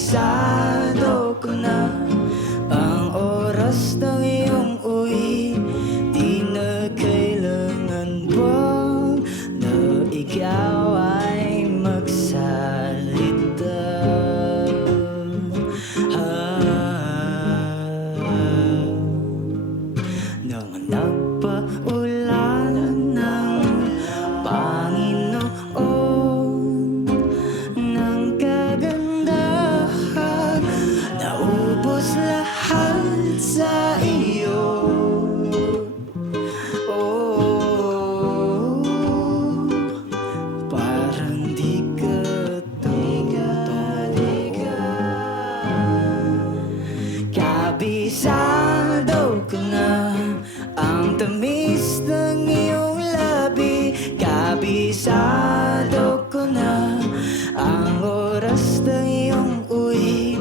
kabisado ko na ang oras ng iyong uwi. Di na kailangan pa na ikaw ay magsalita. Nang nagpaulanan ng Panginoon ng kagandahan, naubos lahat sa iyo. Oh, parang di ka kabisado ko na ang tamis ng iyong labi. Kabisado ko na ang oras ng iyong uwi.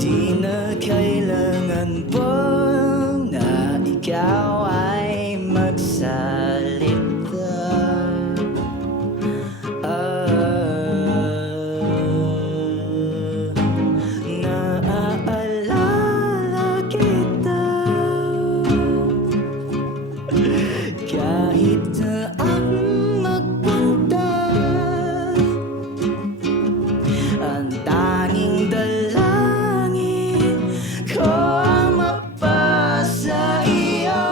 Di na kailangan pa na ikaw ay magsalita. Naaalala kita kahit saan magpunta. Ang tanging dalangin ko ang mapasa iyo.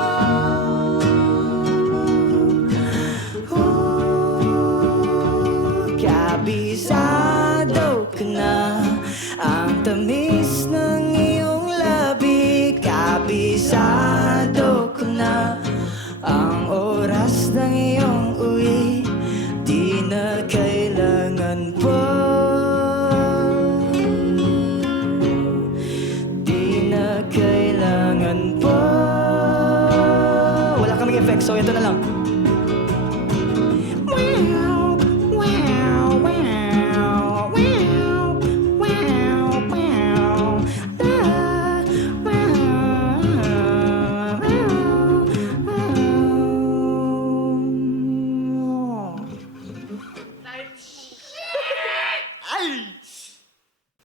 Kabisado ka na ang tamis ng iyong labi. Kabisado ko na ang oras ng iyong uwi. Di na kailangan pa, di na kailangan pa. Wala kaming effect, so ito na lang.